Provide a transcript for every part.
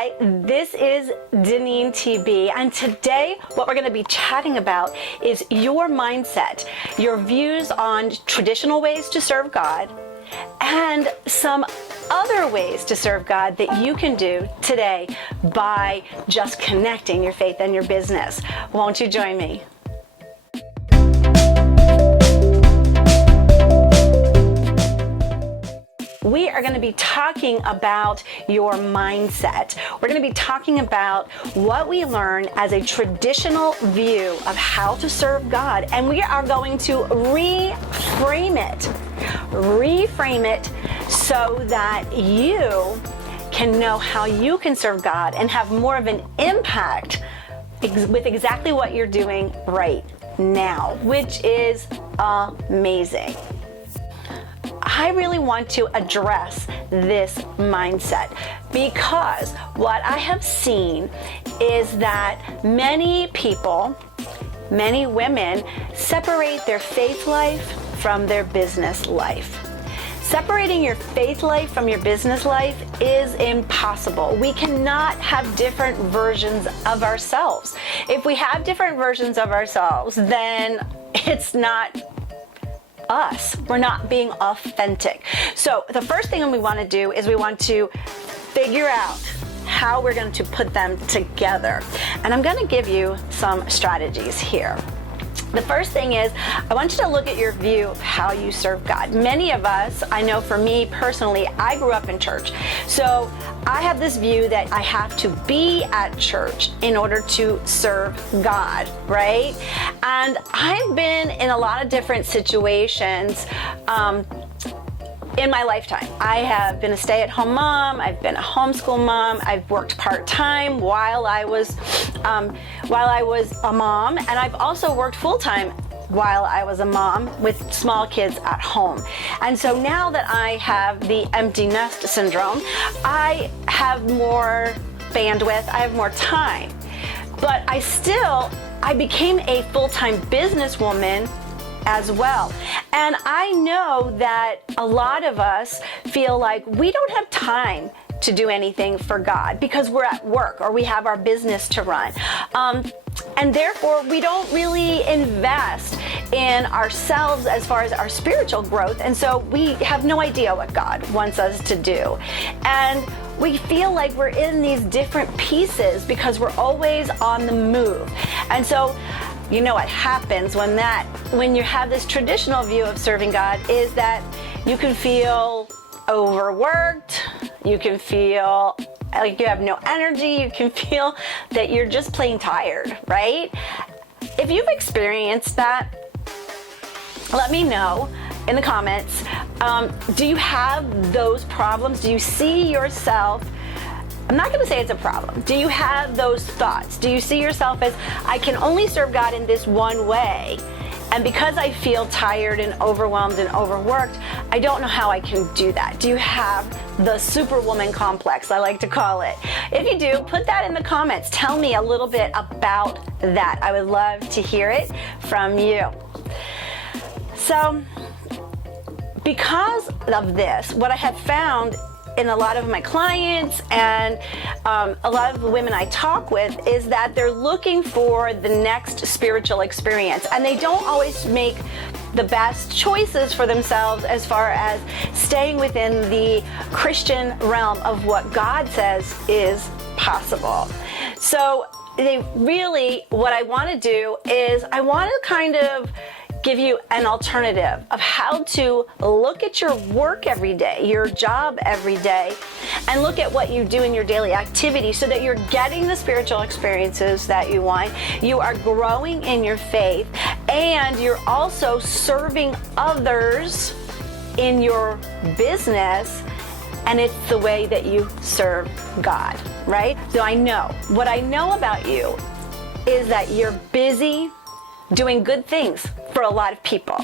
Hi, this is DeneenTB, and today what we're going to be chatting about is your mindset, your views on traditional ways to serve God, and some other ways to serve God that you can do today by just connecting your faith and your business. Won't you join me? We are going to be talking about your mindset. We're going to be talking about what we learn as a traditional view of how to serve God, and we are going to reframe it so that you can know how you can serve God and have more of an impact with exactly what you're doing right now, which is amazing. I really want to address this mindset because what I have seen is that many people, many women, separate their faith life from their business life. Separating your faith life from your business life is impossible. We cannot have different versions of ourselves. If we have different versions of ourselves, then it's not us. We're not being authentic. So the first thing we want to do is we want to figure out how we're going to put them together. And I'm going to give you some strategies here. The first thing is, I want you to look at your view of how you serve God. Many of us, I know for me personally, I grew up in church. So I have this view that I have to be at church in order to serve God, right? And I've been in a lot of different situations in my lifetime. I have been a stay-at-home mom. I've been a homeschool mom. I've worked part-time while I was a mom, and I've also worked full-time while I was a mom with small kids at home. And so now that I have the empty nest syndrome, I have more bandwidth, I have more time. But I became a full-time businesswoman as well. And I know that a lot of us feel like we don't have time to do anything for God because we're at work or we have our business to run. And therefore, we don't really invest in ourselves as far as our spiritual growth. And so we have no idea what God wants us to do. And we feel like we're in these different pieces because we're always on the move. And so, you know what happens when you have this traditional view of serving God is that you can feel overworked, you can feel like you have no energy, you can feel that you're just plain tired, right? If you've experienced that, let me know in the comments. Do you have those problems? Do you see yourself? I'm not going to say it's a problem. Do you have those thoughts? Do you see yourself as, I can only serve God in this one way, and because I feel tired and overwhelmed and overworked, I don't know how I can do that? Do you have the Superwoman Complex, I like to call it? If you do, put that in the comments. Tell me a little bit about that. I would love to hear it from you. So, because of this, what I have found in a lot of my clients and a lot of the women I talk with is that they're looking for the next spiritual experience, and they don't always make the best choices for themselves as far as staying within the Christian realm of what God says is possible. So what I want to do is I want to kind of give you an alternative of how to look at your work every day, your job every day, and look at what you do in your daily activity so that you're getting the spiritual experiences that you want, you are growing in your faith, and you're also serving others in your business, and it's the way that you serve God, right? So what I know about you is that you're busy doing good things for a lot of people.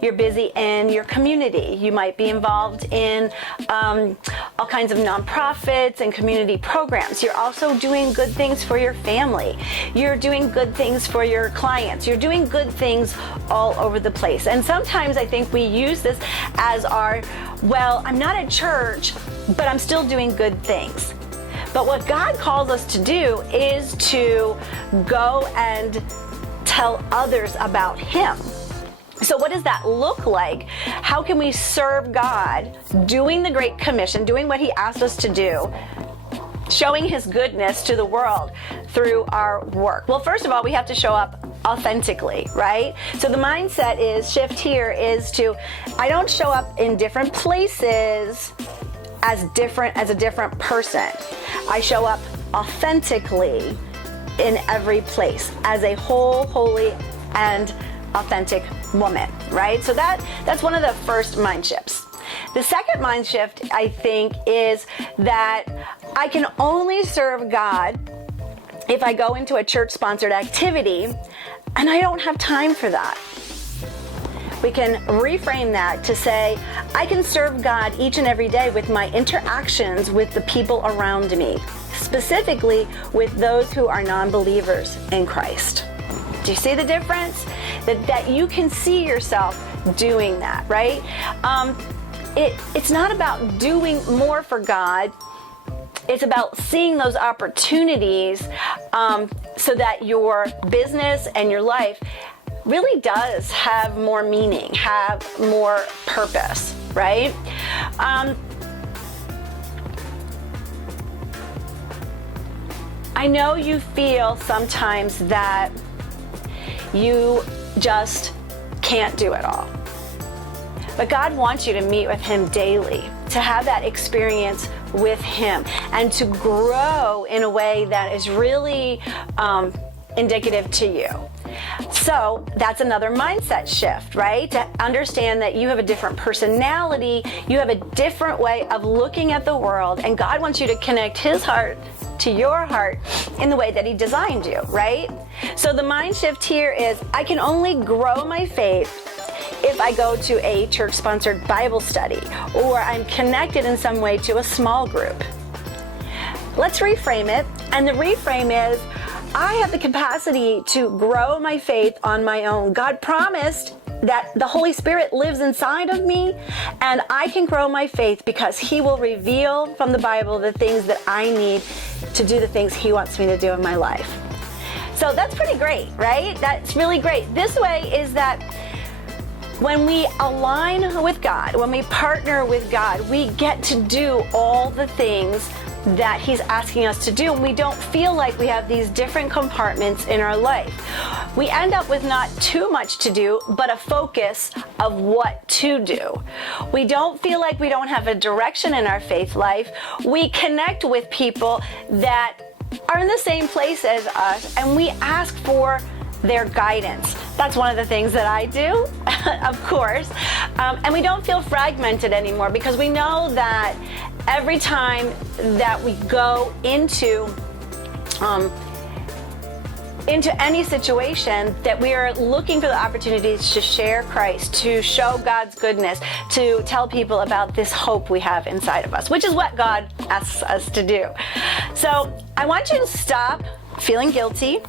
You're busy in your community. You might be involved in all kinds of nonprofits and community programs. You're also doing good things for your family. You're doing good things for your clients. You're doing good things all over the place. And sometimes I think we use this as I'm not at church, but I'm still doing good things. But what God calls us to do is to go and tell others about Him. So what does that look like? How can we serve God doing the Great Commission, doing what He asked us to do, showing His goodness to the world through our work? Well, first of all, we have to show up authentically, right? So the mindset shift here is to, I don't show up in different places as a different person. I show up authentically in every place as a whole, holy, and authentic woman, right? So that's one of the first mind shifts. The second mind shift, I think, is that I can only serve God if I go into a church-sponsored activity, and I don't have time for that. We can reframe that to say, I can serve God each and every day with my interactions with the people around me, specifically with those who are non-believers in Christ. Do you see the difference? That you can see yourself doing that, right? It's not about doing more for God. It's about seeing those opportunities so that your business and your life really does have more meaning, have more purpose, right? I know you feel sometimes that you just can't do it all. But God wants you to meet with Him daily, to have that experience with Him, and to grow in a way that is really indicative to you. So that's another mindset shift, right? To understand that you have a different personality, you have a different way of looking at the world, and God wants you to connect His heart to your heart in the way that He designed you, right? So the mind shift here is, I can only grow my faith if I go to a church-sponsored Bible study, or I'm connected in some way to a small group. Let's reframe it, and the reframe is, I have the capacity to grow my faith on my own. God promised that the Holy Spirit lives inside of me, and I can grow my faith because He will reveal from the Bible the things that I need to do the things He wants me to do in my life. So that's pretty great, right? That's really great. This way is that when we align with God, when we partner with God, we get to do all the things that He's asking us to do, and we don't feel like we have these different compartments in our life. We end up with not too much to do, but a focus of what to do. We don't feel like we don't have a direction in our faith life. We connect with people that are in the same place as us, and we ask for their guidance. That's one of the things that I do, of course. And we don't feel fragmented anymore, because we know that every time that we go into any situation, that we are looking for the opportunities to share Christ, to show God's goodness, to tell people about this hope we have inside of us, which is what God asks us to do. So I want you to stop feeling guilty.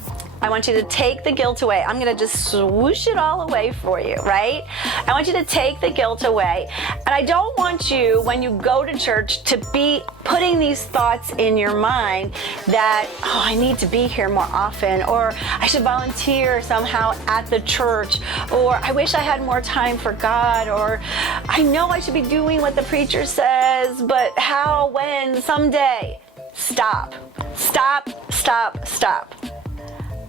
I want you to take the guilt away. I'm going to just swoosh it all away for you, right? I want you to take the guilt away. And I don't want you, when you go to church, to be putting these thoughts in your mind that, oh, I need to be here more often, or I should volunteer somehow at the church, or I wish I had more time for God, or I know I should be doing what the preacher says, but how, when, someday. Stop. Stop, stop, stop.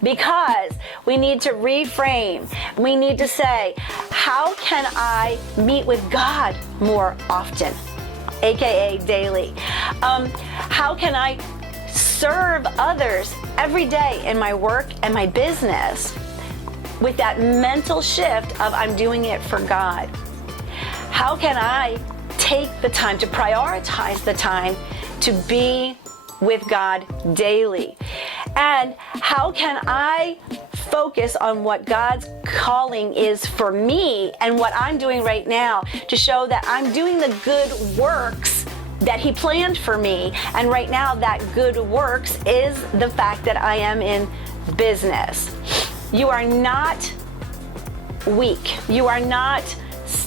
Because we need to reframe. We need to say, how can I meet with God more often, a.k.a. daily? How can I serve others every day in my work and my business with that mental shift of I'm doing it for God? How can I take the time to prioritize the time to be with God daily? And how can I focus on what God's calling is for me and what I'm doing right now to show that I'm doing the good works that He planned for me? And right now, that good works is the fact that I am in business. You are not weak. You are not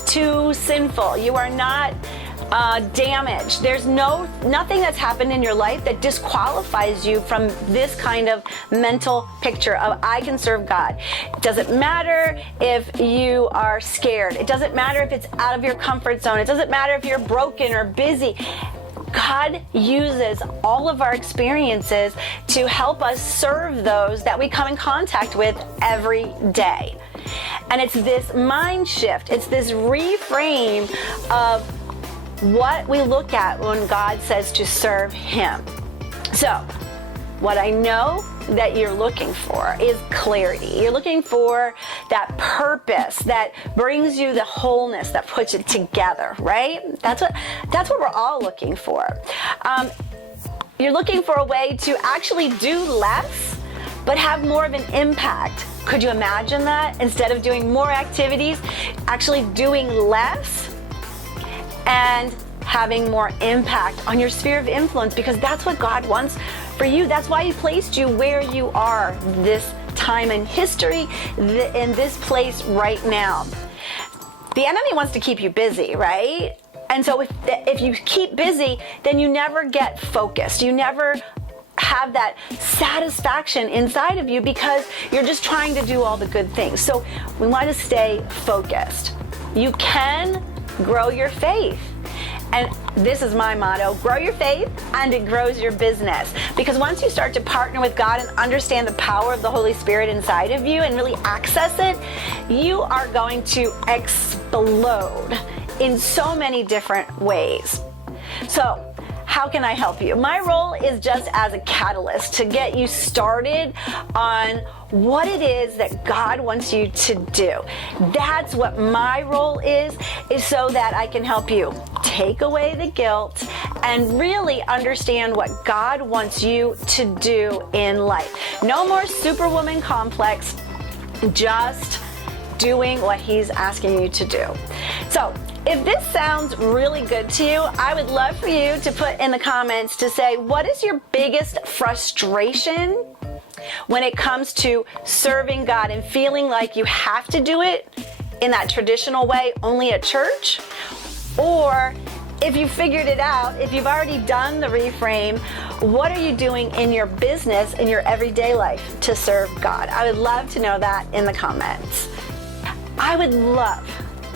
too sinful. You are not damage. There's nothing that's happened in your life that disqualifies you from this kind of mental picture of I can serve God. It doesn't matter if you are scared. It doesn't matter if it's out of your comfort zone. It doesn't matter if you're broken or busy. God uses all of our experiences to help us serve those that we come in contact with every day. And it's this mind shift, it's this reframe of what we look at when God says to serve Him. So, what I know that you're looking for is clarity. You're looking for that purpose that brings you the wholeness, that puts it together, right? That's what we're all looking for. You're looking for a way to actually do less, but have more of an impact. Could you imagine that? Instead of doing more activities, actually doing less and having more impact on your sphere of influence, because that's what God wants for you. That's why He placed you where you are this time in history, in this place right now. The enemy wants to keep you busy, right? And so if you keep busy, then you never get focused. You never have that satisfaction inside of you because you're just trying to do all the good things. So we want to stay focused. You can grow your faith. And this is my motto: grow your faith and it grows your business. Because once you start to partner with God and understand the power of the Holy Spirit inside of you and really access it, you are going to explode in so many different ways. So, how can I help you? My role is just as a catalyst to get you started on what it is that God wants you to do. That's what my role is so that I can help you take away the guilt and really understand what God wants you to do in life. No more Superwoman Complex, just doing what He's asking you to do. So, if this sounds really good to you, I would love for you to put in the comments to say, what is your biggest frustration when it comes to serving God and feeling like you have to do it in that traditional way only at church? Or if you figured it out, if you've already done the reframe, what are you doing in your business, in your everyday life to serve God? I would love to know that in the comments. I would love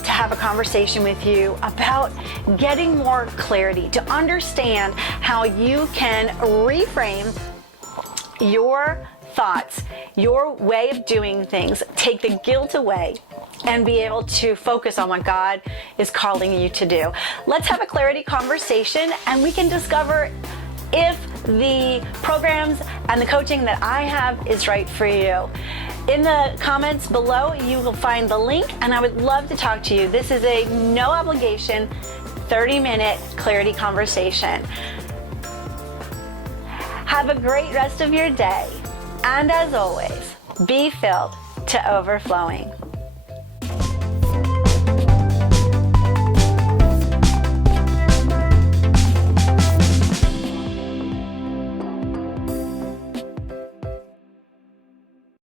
to have a conversation with you about getting more clarity, to understand how you can reframe your thoughts, your way of doing things, take the guilt away, and be able to focus on what God is calling you to do. Let's have a clarity conversation and we can discover if the programs and the coaching that I have is right for you. In the comments below, you will find the link, and I would love to talk to you. This is a no obligation, 30-minute clarity conversation. Have a great rest of your day, and as always, be filled to overflowing.